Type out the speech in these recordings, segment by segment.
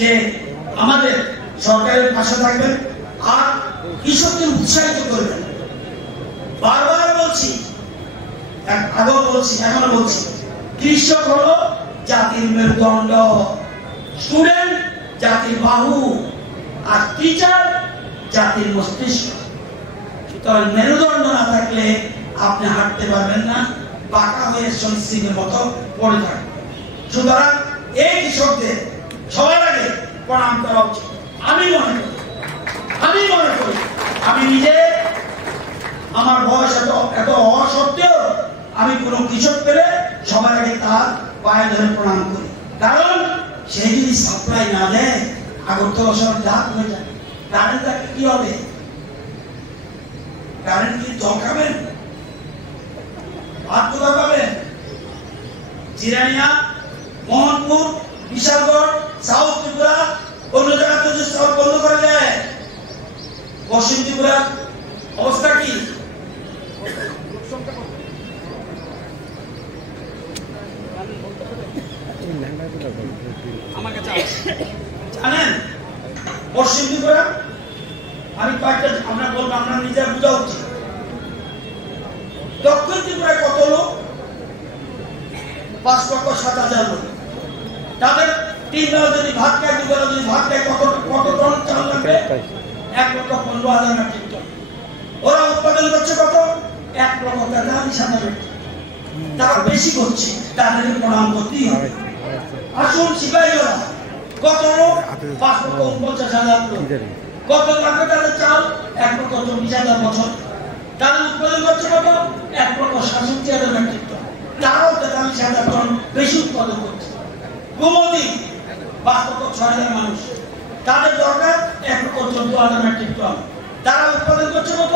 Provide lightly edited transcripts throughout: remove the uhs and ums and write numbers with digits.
যে আমাদের সরকারের পাশে থাকবেন আর কৃষকদের উৎসাহিত করবেন। বারবার বলছি, আগেও বলছি, এখনো বলছি, কৃষক হলো জাতির মেরুদণ্ড, স্টুডেন্ট জাতির বাহু, আর টিচার জাতির মস্তিষ্ক। সুতরাং মেরুদণ্ড না থাকলে আপনি হাঁটতে পারবেন না, বাঁকা হয়ে সংস্কৃতির মতো পড়ে থাকবে। সুতরাং এই কৃষকদের সবার আগে প্রণাম করা উচিত। আমি মনে করি আমি নিজে আমার বয়স এত হওয়া সত্ত্বেও আমি কোনো কৃষক পেলে সবার আগে তার পায়ে ধরে প্রণাম করি। কারণ সে যদি সাপ্লাই না দেয় আগরতলা শহর ডাক হয়ে যায়। কারেন্ট থাকলে কি হবে? কারেন্ট কি জল খাবেন, ভাত কোথা পাবেন? জিরানিয়া, মোহনপুর, বিশালগড়, সাউথ ত্রিপুরা, অন্য জায়গাতে যদি সব বন্ধ করে দেয়, পশ্চিম ত্রিপুরার অবস্থা কি? জানেন পশ্চিম ত্রিপুরা, আমি কয়েকটা আমরা বলবো, আমরা নিজের বোঝা উচিত। দক্ষিণ ত্রিপুরায় কত লোক? 5,07,000 লোক। তাদের 3 বেলা যদি ভাত খায়, 2 বেলা যদি ভাত খায়, কত টন চাল লাগবে? 1,15,000 মেট্রিক টন। ওরা উৎপাদন করছে কত? 1,43,000 মেট্রিক টন। তারা বেশি করছে, তাদের প্রণাম করতেই হবে। আসুন সিপাহীরা, কত লোক? 5,49,000 লোক। কত লাগবে তাদের চাল? 1,24,000 বছর। তাদের উৎপাদন করছে কত? 1,67,000 মেট্রিক টন। তারাও 43,000 টন বেশি উৎপাদন করছে। গোমতী 5,06,000 মানুষ, তাদের দরকার 1,14,000 মেট্রিক টন। তারা উৎপাদন করছে কত?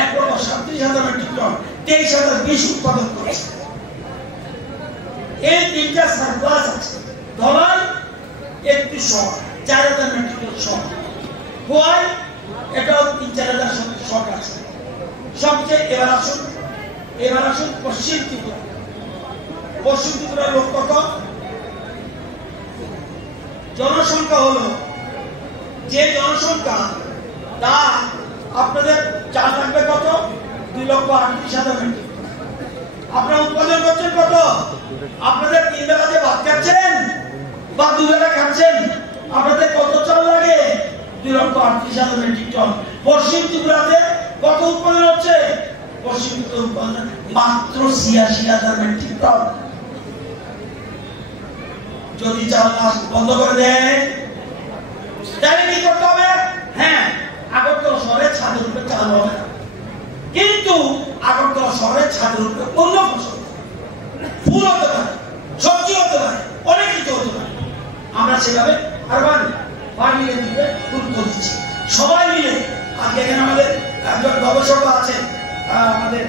1,37,000 মেট্রিক টন, 23,000 বেশি উৎপাদন করছে। এই তিনটা সারপ্লাস আছে। ধলাই একটু শর্ট, 4,000 মেট্রিক টন শর্ট। গোয়ায় এটাও 3-4,000 শর্ট আছে। সবচেয়ে এবার আসুন পশ্চিম ত্রিপুরা। পশ্চিম ত্রিপুরার লোক কত? জনসংখ্যা হলো যে জনসংখ্যা, তা আপনাদের চাল লাগবে কত? 2,38,000 মেট্রিক টন। আপনারা উৎপাদন করছেন কত? আপনাদের 3 বেলা যে ভাত খাচ্ছেন বা 2 বেলা খাচ্ছেন, আপনাদের কত চাল লাগে? 2,38,000 মেট্রিক টন। পশ্চিম ত্রিপুরাতে কত উৎপাদন হচ্ছে? পশ্চিম ত্রিপুরা উৎপাদন মাত্র 86,000 মেট্রিক টন। যদি চাল বন্ধ করে দেয় তাহলে কি করতে হবে? হ্যাঁ, আগরতলা শহরে ছাদের উপরে চাল হবে না, কিন্তু আগরতলা শহরে ছাদের উপরে অন্য ফসল, ফুল হতে পারে, সবজি হতে পারে, অনেক কিছু হতে পারে। আমরা সেভাবে আরবান ফার্মিংয়ের দিকে গুরুত্ব দিচ্ছি সবাই মিলে। আজকে এখানে আমাদের একজন গবেষক আছে, আমাদের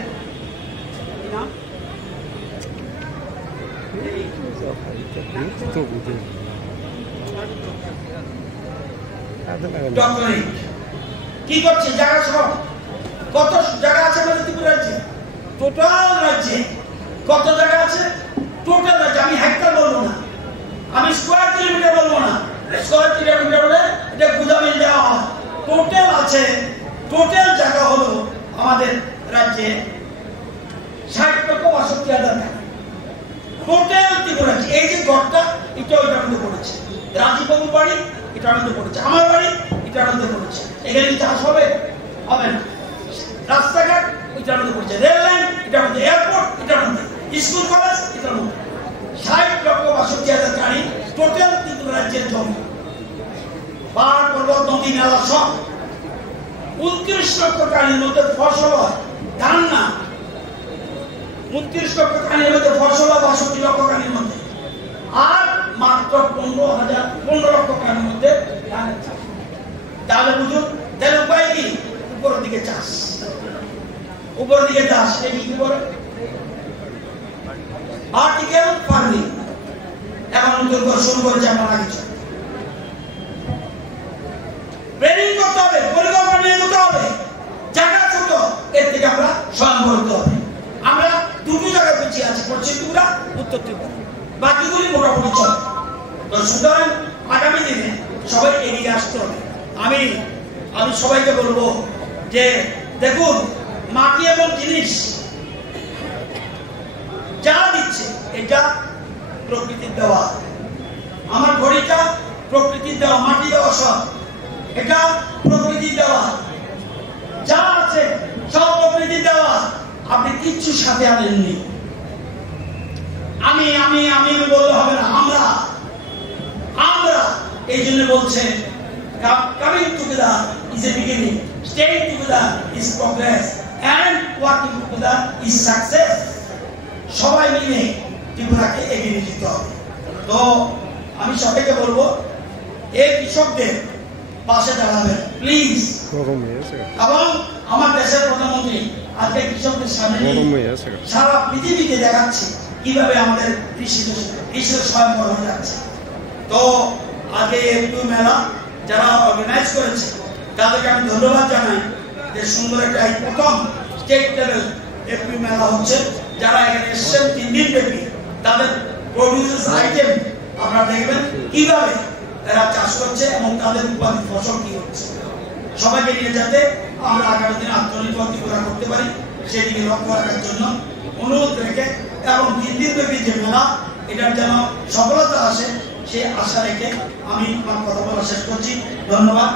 কি করছে? জায়গা সব কত জায়গা আছে আমাদের ত্রিপুরা রাজ্যে? টোটাল রাজ্যে কত জায়গা আছে? টোটাল রাজ্যে, আমি হেক্টর বলবো না, আমি স্কোয়ার কিলোমিটার বলবো না, স্কোয়ার কিলোমিটার বলে এটা গুদামে দেওয়া হয়। টোটাল আছে, টোটাল জায়গা হলো আমাদের রাজ্যে 60,62,000 টাকা। টোটাল ত্রিপুরা। এই যে ঘরটা, এটা ওইটার মধ্যে পড়েছে। রাজীববাবুর বাড়ি এটার মধ্যে পড়েছে, আমার বাড়ি এটার মধ্যে পড়েছে। এখানে চাষ হবে না। রাস্তাঘাট এটার মধ্যে পড়েছে, রেল লাইন এটার মধ্যে, এয়ারপোর্ট এটার মধ্যে, স্কুল কলেজ এটার মধ্যে। 60,62,000 গাড়ি টোটাল ত্রিপুরা রাজ্যের জমি। পাহাড় পর্বত নদী নালা সব। 29 লক্ষ গাড়ির মধ্যে ফসল হয়, ধান না। 29 লক্ষ গাড়ির মধ্যে ফসল হয় 62 লক্ষ গাড়ির মধ্যে। আর মাত্র 15 লক্ষ গাড়ির মধ্যে ধানের চাষ। তাহলে বুঝুন, তাহলে উপায় কি? উপরের দিকে চাষ, উপরের দিকে চাষ। এই কি করে? Vertical farming. এখন নতুন শুরু করেছে আপনারা কিছু ট্রেনিং করতে হবে, পরিকল্পনা নিয়ে করতে হবে। জায়গা ছোট, এর থেকে আমরা স্বয়ং করতে হবে। আমরা দুটো জায়গায় পিছিয়ে আছি, পশ্চিম ত্রিপুরা, উত্তর ত্রিপুরা, বাকিগুলি মোটামুটি চলে। তো সুতরাং আগামী দিনে সবাই এগিয়ে আসতে হবে। আমি সবাইকে বলবো যে দেখুন, মাটি এবং জিনিস যা দিচ্ছে এটা প্রকৃতির দেওয়া। আমার ঘড়িটা প্রকৃতির দেওয়া, মাটি দেওয়া সব এটা প্রকৃতির দেওয়া। যা আছে সব প্রকৃতির দেওয়া, আপনি কিচ্ছু সাথে আনেননি। আমি আমি আমি বললে হবে না, আমরা এই জন্য বলছে coming together is a beginning, staying together is progress, and working together is success. সবাই মিলে ত্রিপুরাকে এগিয়ে নিয়ে যেতে হবে। তো আমি সবাইকে বলবো এই কৃষকদের পাশে দাঁড়াবেন প্লিজ। এবং আমার দেশের প্রধানমন্ত্রী আজকে কৃষকদের সামনে সারা পৃথিবীকে দেখাচ্ছে কিভাবে আমাদের কৃষির স্বয়ংবর হয়ে যাচ্ছে। তো আজকে এফপিও মেলা যারা অর্গানাইজ করেছে তাদেরকে আমি ধন্যবাদ জানাই যে সুন্দর একটা প্রথম স্টেট লেভেল এফপিও মেলা হচ্ছে। যারা এখানে এসেছেন 3 দিন ব্যাপী, তাদের প্রডিউসার্স আইটেম আপনারা দেখবেন কিভাবে এরা চাষ করছে এবং তাদের উৎপাদিত ফসল কি হচ্ছে। সবাইকে নিয়ে যাতে আমরা আগামী দিনে আত্মনির্ভর ত্রিপুরা করতে পারি সেদিকে লক্ষ্য রাখার জন্য অনুরোধ রেখে এবং 3 দিন ব্যাপী যে মেলা এটার যেন সফলতা আসে সে আশা রেখে আমি আমার কথা বলা শেষ করছি। ধন্যবাদ।